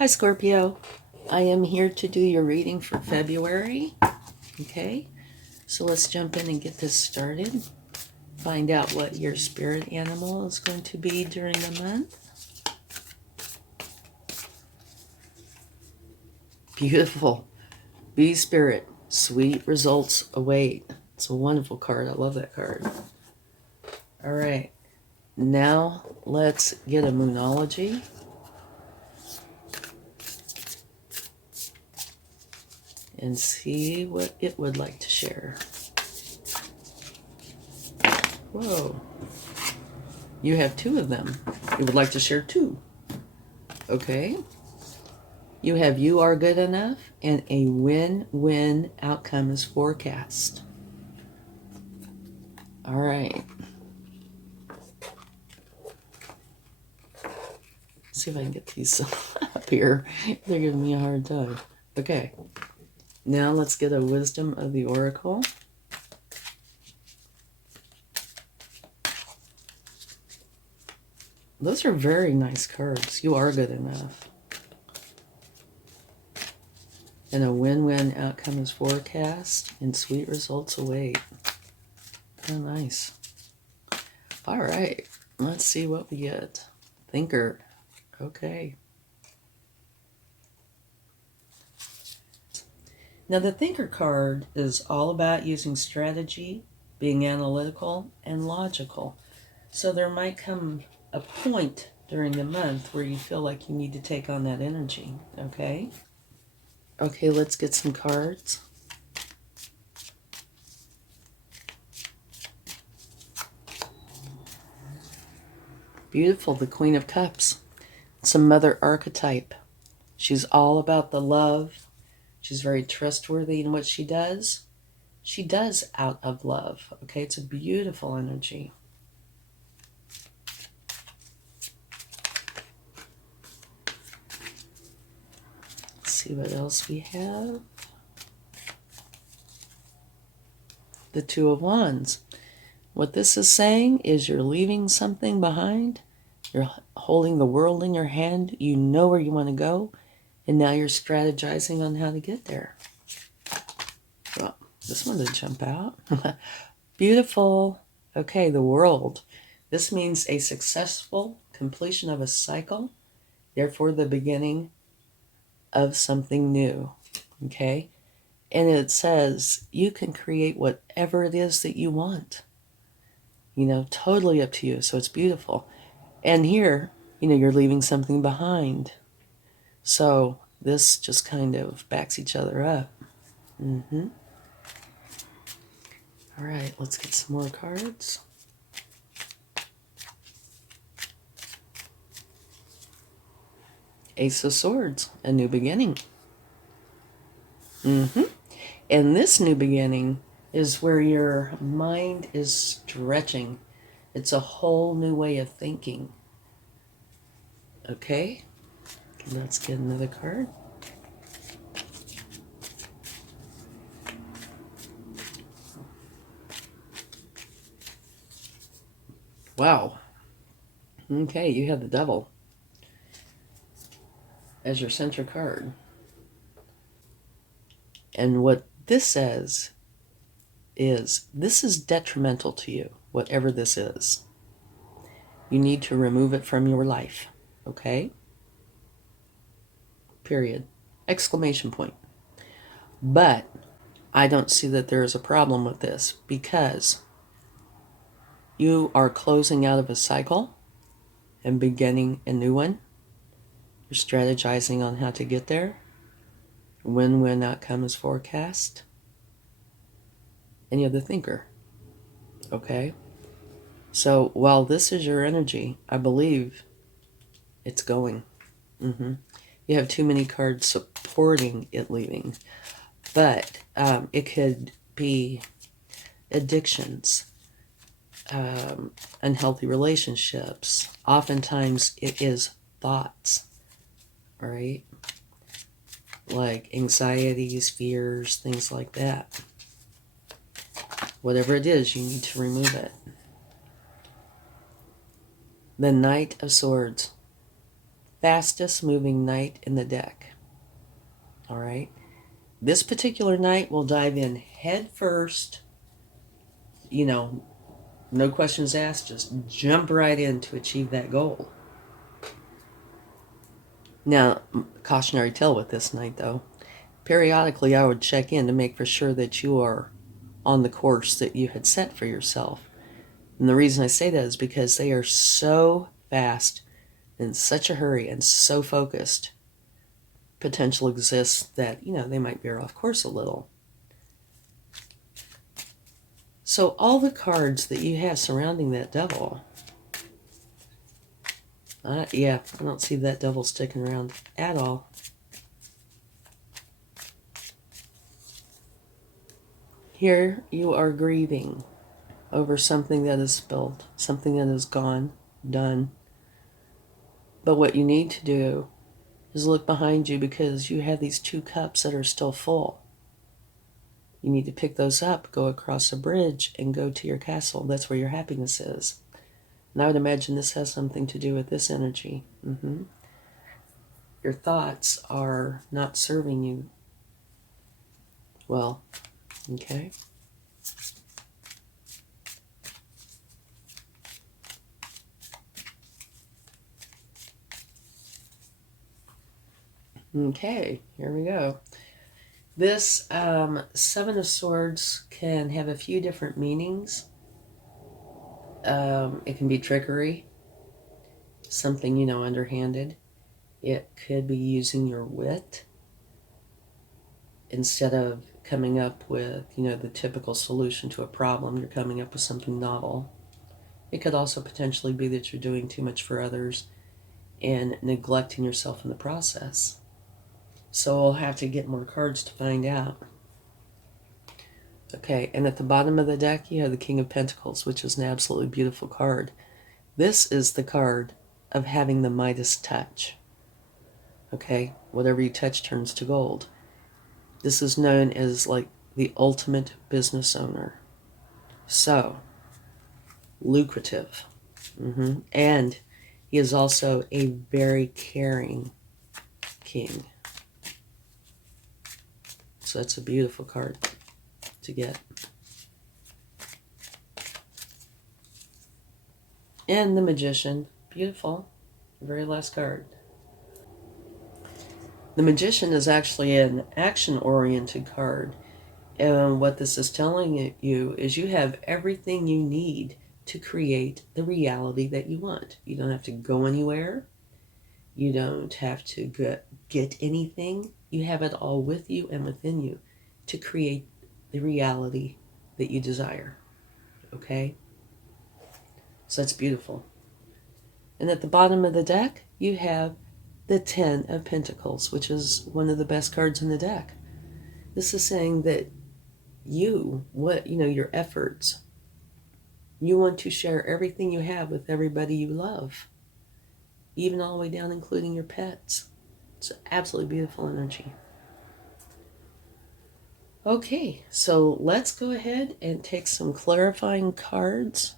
Hi Scorpio, I am here to do your reading for February. Okay, so let's jump in and get this started. Find out what your spirit animal is going to be during the month. Beautiful. Be spirit. Sweet results await. It's a wonderful card. I love that card. All right, now let's get a moonology. And see what it would like to share. Whoa. You have two of them. You would like to share two. Okay. You have you are good enough and a win-win outcome is forecast. All right. See if I can get these up here. They're giving me a hard time. Okay. Now let's get a wisdom of the oracle. Those are very nice cards. You are good enough. And a win-win outcome is forecast and sweet results await. Oh, nice. All right. Let's see what we get. Thinker. Okay. Now the Thinker card is all about using strategy, being analytical, and logical. So there might come a point during the month where you feel like you need to take on that energy, okay? Okay, let's get some cards. Beautiful, the Queen of Cups. It's a mother archetype. She's all about the love. She's very trustworthy in what she does. She does out of love, okay? It's a beautiful energy. Let's see what else we have. The Two of Wands. What this is saying is you're leaving something behind. You're holding the world in your hand. You know where you want to go. And now you're strategizing on how to get there. Well, this one didn't jump out. Beautiful. Okay, the World. This means a successful completion of a cycle. Therefore, the beginning of something new. Okay? And it says you can create whatever it is that you want. You know, totally up to you. So it's beautiful. And here, you know, you're leaving something behind. So this just kind of backs each other up. All right, let's get some more cards. Ace of Swords, a new beginning. And this new beginning is where your mind is stretching. It's a whole new way of thinking. Okay, let's get another card. Wow. Okay, you have the Devil as your center card. And what this says is this is detrimental to you, whatever this is. You need to remove it from your life, okay? Period. Exclamation point. But I don't see that there is a problem with this because you are closing out of a cycle and beginning a new one. You're strategizing on how to get there. Win-win outcome is forecast. And you're the Thinker. Okay? So while this is your energy, I believe it's going. You have too many cards supporting it leaving. But it could be addictions, unhealthy relationships. Oftentimes it is thoughts, all right? Like anxieties, fears, things like that. Whatever it is, you need to remove it. The Knight of Swords. fastest moving knight in the deck. All right. This particular knight will dive in head first, no questions asked, just jump right in to achieve that goal. Now, cautionary tale with this knight, though. Periodically, I would check in to make for sure that you are on the course that you had set for yourself. And the reason I say that is because they are so fast, in such a hurry, and so focused. Potential exists that, they might veer off course a little. So all the cards that you have surrounding that devil, I don't see that devil sticking around at all. Here you are grieving over something that is spilled, something that is gone, done. But what you need to do is look behind you, because you have these 2 cups that are still full. You need to pick those up, go across a bridge, and go to your castle. That's where your happiness is. And I would imagine this has something to do with this energy. Your thoughts are not serving you well. Okay? Okay, here we go. This 7 of Swords can have a few different meanings. It can be trickery, something, underhanded. It could be using your wit instead of coming up with, the typical solution to a problem. You're coming up with something novel. It could also potentially be that you're doing too much for others and neglecting yourself in the process. So we'll have to get more cards to find out. Okay, and at the bottom of the deck, you have the King of Pentacles, which is an absolutely beautiful card. This is the card of having the Midas touch. Okay, whatever you touch turns to gold. This is known as like the ultimate business owner. So, lucrative. And he is also a very caring king. So that's a beautiful card to get. And the Magician. Beautiful. Very last card. The Magician is actually an action-oriented card. And what this is telling you is you have everything you need to create the reality that you want. You don't have to go anywhere. You don't have to get anything. You have it all with you and within you to create the reality that you desire. Okay? So that's beautiful. And at the bottom of the deck, you have the 10 of Pentacles, which is one of the best cards in the deck. This is saying that your efforts, you want to share everything you have with everybody you love, even all the way down, including your pets. It's absolutely beautiful energy. Okay, so let's go ahead and take some clarifying cards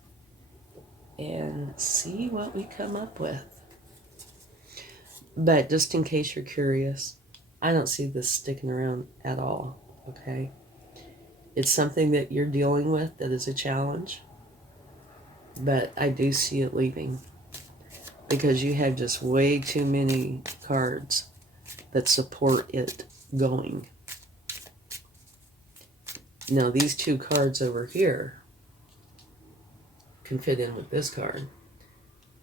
and see what we come up with. But just in case you're curious, I don't see this sticking around at all, okay? It's something that you're dealing with that is a challenge, but I do see it leaving because you have just way too many cards that support it going. Now, these 2 cards over here can fit in with this card.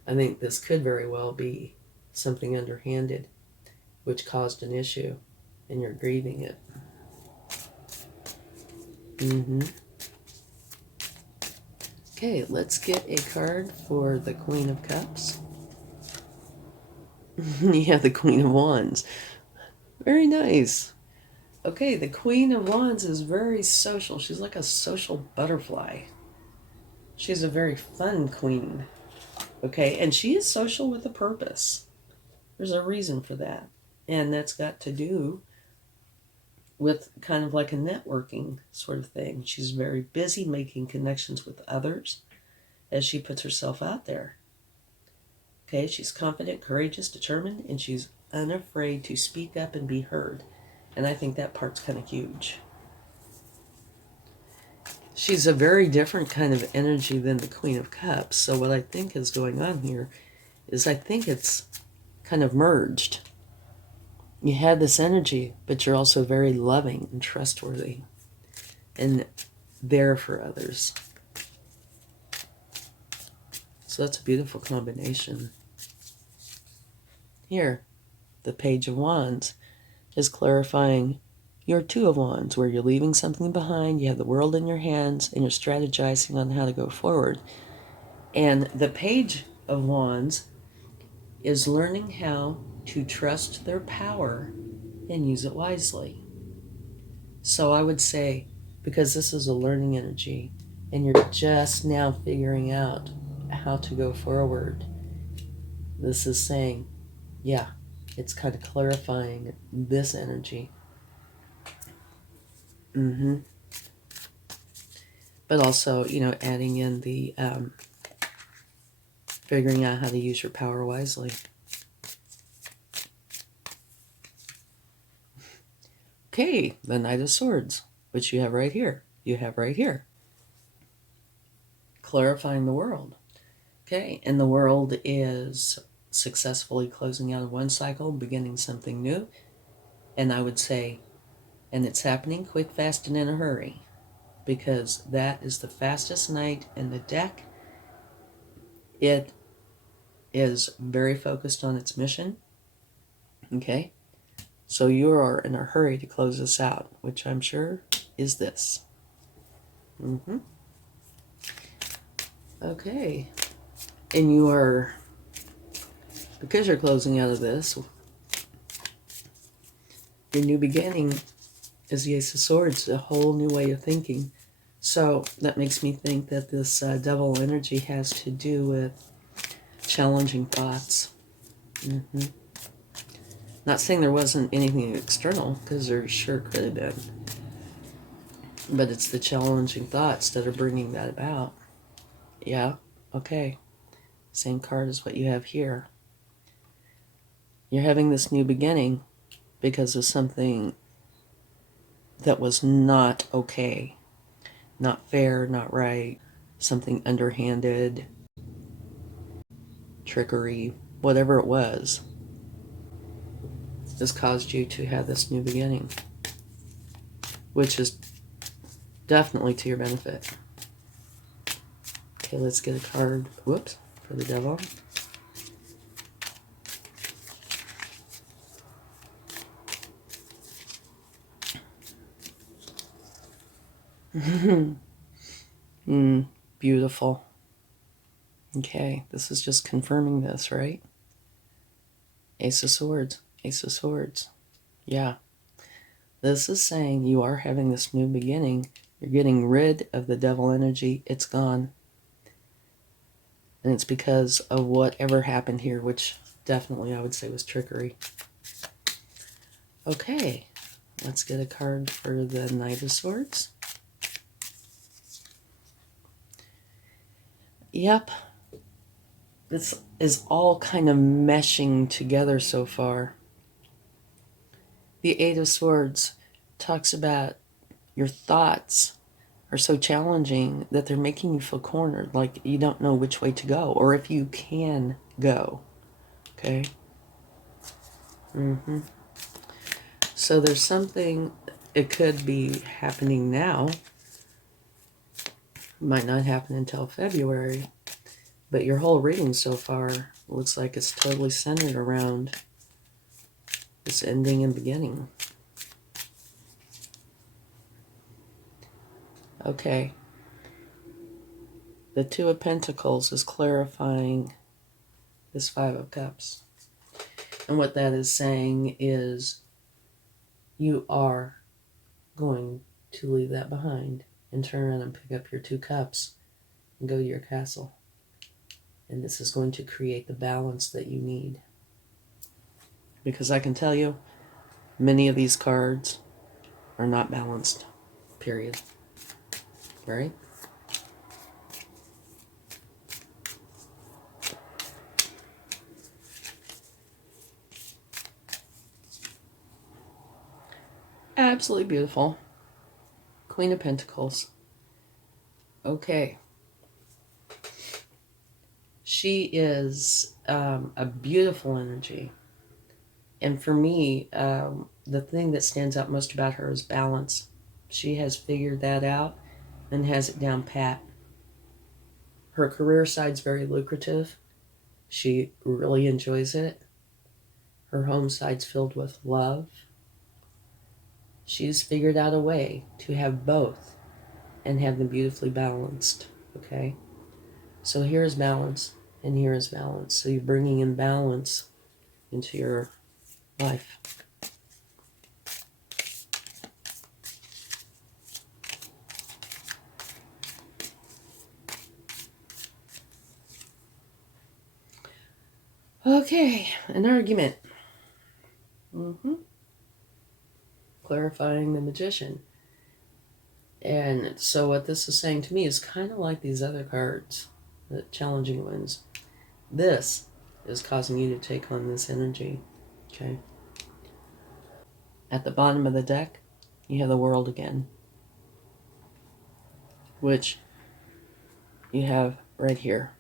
I think this could very well be something underhanded, which caused an issue, and you're grieving it. Okay, let's get a card for the Queen of Cups. Yeah, the Queen of Wands. Very nice. Okay, the Queen of Wands is very social. She's like a social butterfly. She's a very fun queen. Okay, and she is social with a purpose. There's a reason for that. And that's got to do with kind of like a networking sort of thing. She's very busy making connections with others as she puts herself out there. Okay, she's confident, courageous, determined, and she's unafraid to speak up and be heard. And I think that part's kind of huge. She's a very different kind of energy than the Queen of Cups. So what I think is going on here is I think it's kind of merged. You had this energy, but you're also very loving and trustworthy and there for others. So that's a beautiful combination. Here, the Page of Wands is clarifying your Two of Wands, where you're leaving something behind, you have the world in your hands, and you're strategizing on how to go forward. And the Page of Wands is learning how to trust their power and use it wisely. So I would say, because this is a learning energy, and you're just now figuring out how to go forward, this is saying, yeah, it's kind of clarifying this energy. But also, adding in the figuring out how to use your power wisely. Okay, the Knight of Swords, which you have right here. Clarifying the world. Okay, and the world is successfully closing out of one cycle, beginning something new. And I would say, and it's happening quick, fast, and in a hurry, because that is the fastest knight in the deck. It is very focused on its mission. Okay, so you are in a hurry to close this out, which I'm sure is this. Okay, and you are, because you're closing out of this, your new beginning is the Ace of Swords, a whole new way of thinking. So that makes me think that this devil energy has to do with challenging thoughts. Not saying there wasn't anything external, because there sure could have been. But it's the challenging thoughts that are bringing that about. Yeah, okay. Same card as what you have here. You're having this new beginning because of something that was not okay. Not fair, not right. Something underhanded. Trickery. Whatever it was. This caused you to have this new beginning. Which is definitely to your benefit. Okay, let's get a card. Whoops. For the devil. Beautiful. Okay, this is just confirming this, right? Ace of Swords. Ace of Swords. Yeah. This is saying you are having this new beginning. You're getting rid of the devil energy. It's gone. And it's because of whatever happened here, which definitely I would say was trickery. Okay, let's get a card for the Knight of Swords. Yep. This is all kind of meshing together so far. The Eight of Swords talks about your thoughts are so challenging that they're making you feel cornered, like you don't know which way to go, or if you can go. Okay? So there's something, it could be happening now. Might not happen until February. But your whole reading so far looks like it's totally centered around this ending and beginning. Okay. The Two of Pentacles is clarifying this Five of Cups. And what that is saying is you are going to leave that behind and turn around and pick up your two cups and go to your castle. And this is going to create the balance that you need. Because I can tell you, many of these cards are not balanced, period. Right? Absolutely beautiful. Queen of Pentacles. Okay. She is a beautiful energy. And for me, the thing that stands out most about her is balance. She has figured that out and has it down pat. Her career side's very lucrative. She really enjoys it. Her home side's filled with love. She's figured out a way to have both and have them beautifully balanced. Okay? So here is balance and here is balance. So you're bringing in balance into your life. Okay, an argument. Clarifying the Magician. And so what this is saying to me is kind of like these other cards, the challenging ones. This is causing you to take on this energy. Okay. At the bottom of the deck, you have the World again, which you have right here.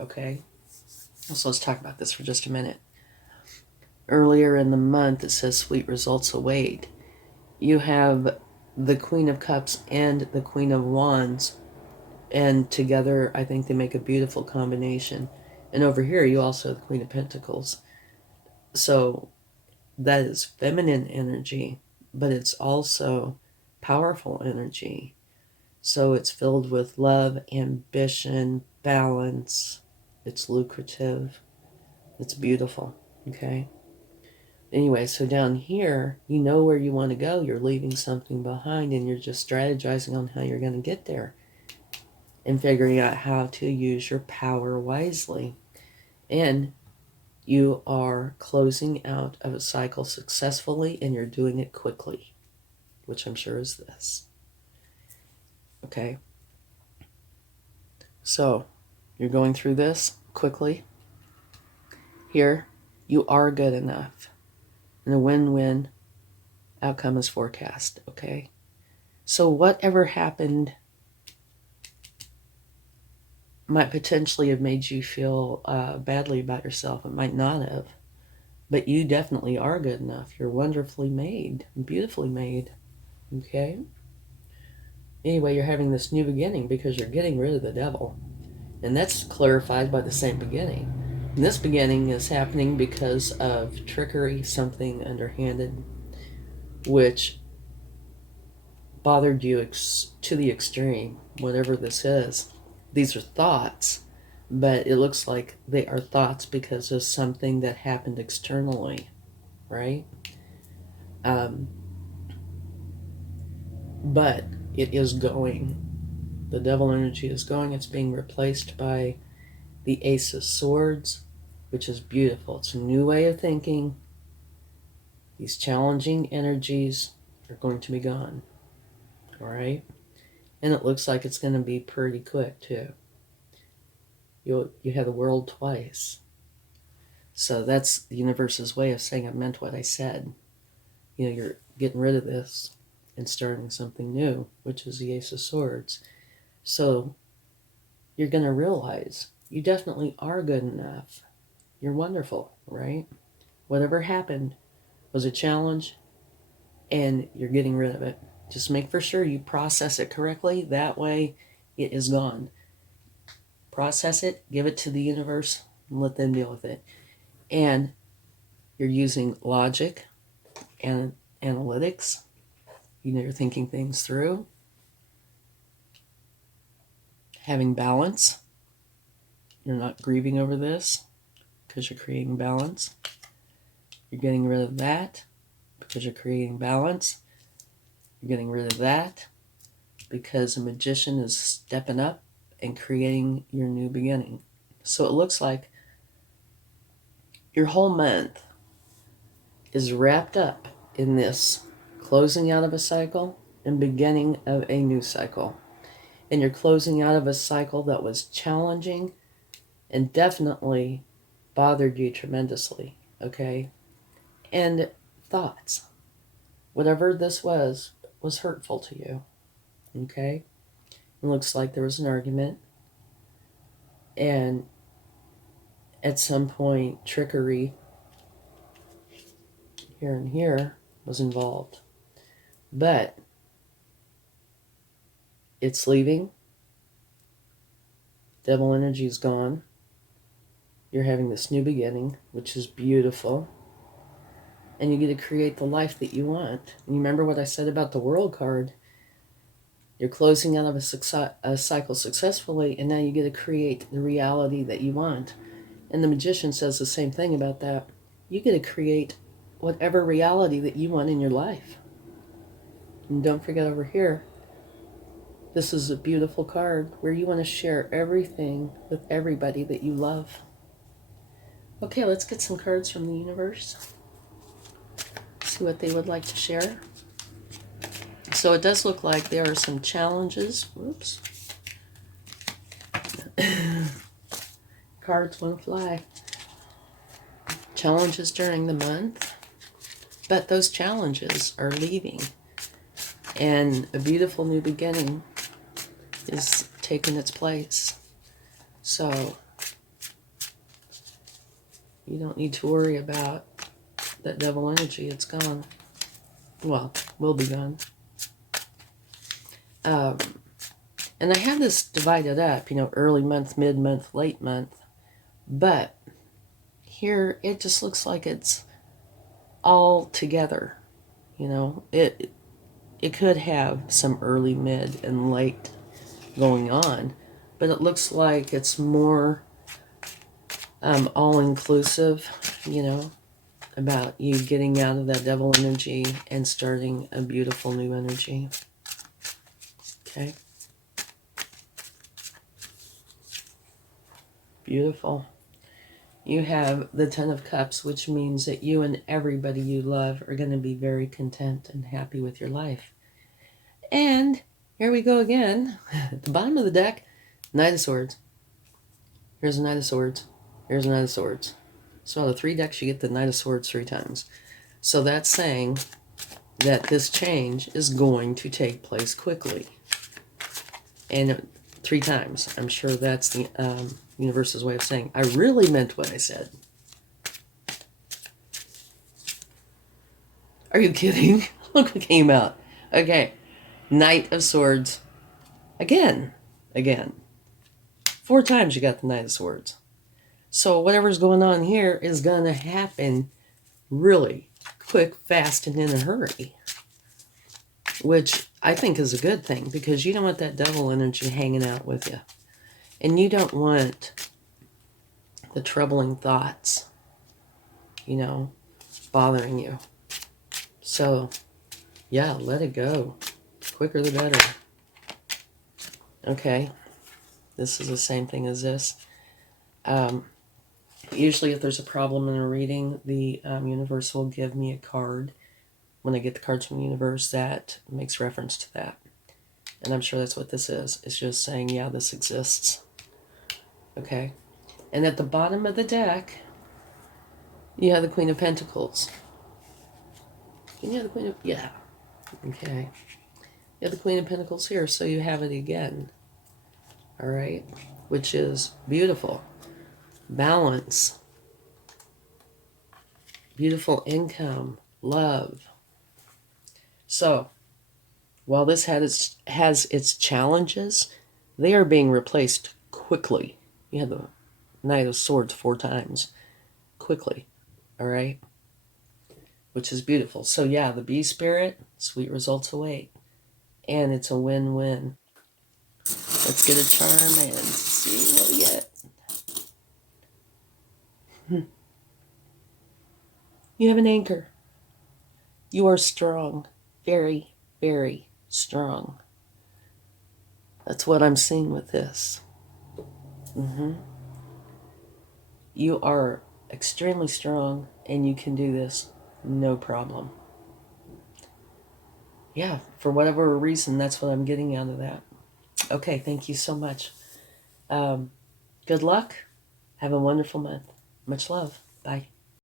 Okay. So let's talk about this for just a minute. Earlier in the month, it says sweet results await. You have the Queen of Cups and the Queen of Wands, and together I think they make a beautiful combination. And over here you also have the Queen of Pentacles. So that is feminine energy, but it's also powerful energy. So it's filled with love, ambition, balance. It's lucrative. It's beautiful. Okay. Anyway, so down here, you know where you want to go. You're leaving something behind and you're just strategizing on how you're going to get there and figuring out how to use your power wisely. And you are closing out of a cycle successfully and you're doing it quickly, which I'm sure is this. Okay. So you're going through this quickly. Here, you are good enough. And a win-win outcome is forecast, okay? So whatever happened might potentially have made you feel badly about yourself. It might not have. But you definitely are good enough. You're wonderfully made, beautifully made, okay? Anyway, you're having this new beginning because you're getting rid of the devil. And that's clarified by the same beginning. And this beginning is happening because of trickery, something underhanded, which bothered you to the extreme, whatever this is. These are thoughts, but it looks like they are thoughts because of something that happened externally, right? But it is going. The devil energy is going. It's being replaced by the Ace of Swords, which is beautiful. It's a new way of thinking. These challenging energies are going to be gone. All right? And it looks like it's going to be pretty quick, too. You have the World twice. So that's the universe's way of saying I meant what I said. You know, you're getting rid of this and starting something new, which is the Ace of Swords. So you're going to realize you definitely are good enough. You're wonderful, right? Whatever happened was a challenge, and you're getting rid of it. Just make for sure you process it correctly. That way, it is gone. Process it, give it to the universe, and let them deal with it. And you're using logic and analytics. You know, you're thinking things through. Having balance. You're not grieving over this because you're creating balance. You're getting rid of that because you're creating balance. You're getting rid of that because a magician is stepping up and creating your new beginning. So it looks like your whole month is wrapped up in this closing out of a cycle and beginning of a new cycle. And you're closing out of a cycle that was challenging and definitely bothered you tremendously, okay? And thoughts. whatever this was hurtful to you. Okay? It looks like there was an argument, and at some point, trickery here and here was involved. But it's leaving. Devil energy is gone. You're having this new beginning, which is beautiful. And you get to create the life that you want. And you remember what I said about the World card? You're closing out of a cycle successfully, and now you get to create the reality that you want. And the Magician says the same thing about that. You get to create whatever reality that you want in your life. And don't forget over here, this is a beautiful card where you want to share everything with everybody that you love. Okay, let's get some cards from the universe. See what they would like to share. So it does look like there are some challenges. Whoops. Cards won't fly. Challenges during the month. But those challenges are leaving. And a beautiful new beginning is taking its place. So you don't need to worry about that devil energy. It's gone. Well, will be gone. And I have this divided up, early month, mid-month, late month. But here it just looks like it's all together. It could have some early, mid, and late going on, but it looks like it's more all-inclusive, about you getting out of that devil energy and starting a beautiful new energy. Okay. Beautiful. You have the Ten of Cups, which means that you and everybody you love are going to be very content and happy with your life. And here we go again. At the bottom of the deck, Knight of Swords. Here's a Knight of Swords. Here's a Knight of Swords. So out of 3 decks, you get the Knight of Swords 3 times. So that's saying that this change is going to take place quickly. And 3 times. I'm sure that's the universe's way of saying, I really meant what I said. Are you kidding? Look what came out. Okay. Knight of Swords. Again. 4 times you got the Knight of Swords. So whatever's going on here is going to happen really quick, fast, and in a hurry. Which I think is a good thing, because you don't want that devil energy hanging out with you. And you don't want the troubling thoughts, bothering you. So, yeah, let it go. Quicker the better. Okay. This is the same thing as this. Usually if there's a problem in a reading, the universe will give me a card when I get the cards from the universe that makes reference to that. And I'm sure that's what this is. It's just saying, yeah, this exists. Okay. And at the bottom of the deck, you have the Queen of Pentacles. Can you have the Queen of... Yeah. Okay. You have the Queen of Pentacles here, so you have it again. All right. Which is beautiful. Balance. Beautiful income. Love. So, while this has its challenges, they are being replaced quickly. You have the Knight of Swords 4 times. Quickly. All right? Which is beautiful. So, yeah, the bee spirit, sweet results await. And it's a win-win. Let's get a charm and see what we get. You have an anchor. You are strong. Very, very strong. That's what I'm seeing with this. You are extremely strong, and you can do this no problem. Yeah, for whatever reason, that's what I'm getting out of that. Okay, thank you so much. Good luck. Have a wonderful month. Much love. Bye.